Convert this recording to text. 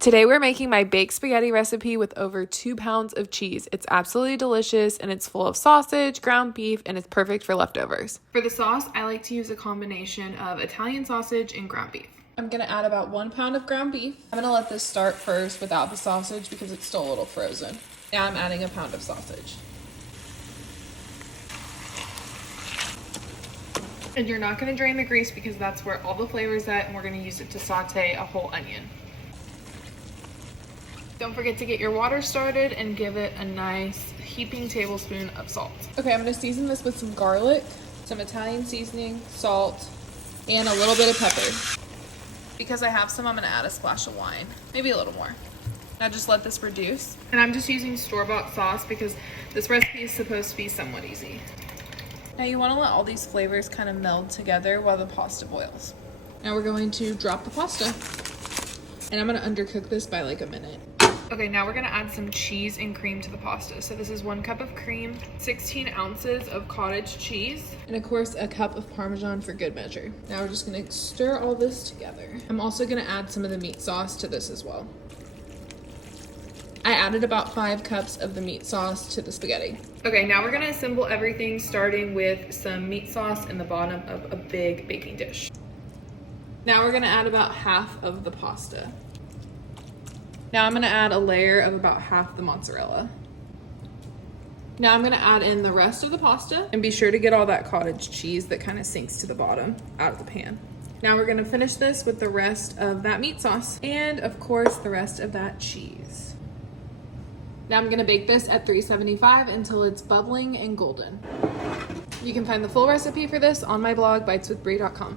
Today we're making my baked spaghetti recipe with over 2 pounds of cheese. It's absolutely delicious and it's full of sausage, ground beef, and it's perfect for leftovers. For the sauce, I like to use a combination of Italian sausage and ground beef. I'm gonna add about 1 pound of ground beef. I'm gonna let this start first without the sausage because it's still a little frozen. Now I'm adding a pound of sausage. And you're not gonna drain the grease because that's where all the flavor's at, and we're gonna use it to saute a whole onion. Don't forget to get your water started and give it a nice heaping tablespoon of salt. Okay, I'm gonna season this with some garlic, some Italian seasoning, salt, and a little bit of pepper. Because I have some, I'm gonna add a splash of wine, maybe a little more. Now just let this reduce. And I'm just using store-bought sauce because this recipe is supposed to be somewhat easy. Now you wanna let all these flavors kind of meld together while the pasta boils. Now we're going to drop the pasta. And I'm gonna undercook this by like a minute. Okay, now we're gonna add some cheese and cream to the pasta. So this is 1 cup of cream, 16 ounces of cottage cheese, and of course a cup of Parmesan for good measure. Now we're just gonna stir all this together. I'm also gonna add some of the meat sauce to this as well. I added about 5 cups of the meat sauce to the spaghetti. Okay, now we're gonna assemble everything starting with some meat sauce in the bottom of a big baking dish. Now we're gonna add about half of the pasta. Now I'm gonna add a layer of about half the mozzarella. Now I'm gonna add in the rest of the pasta and be sure to get all that cottage cheese that kind of sinks to the bottom out of the pan. Now we're gonna finish this with the rest of that meat sauce and of course the rest of that cheese. Now I'm gonna bake this at 375 until it's bubbling and golden. You can find the full recipe for this on my blog, biteswithbrie.com.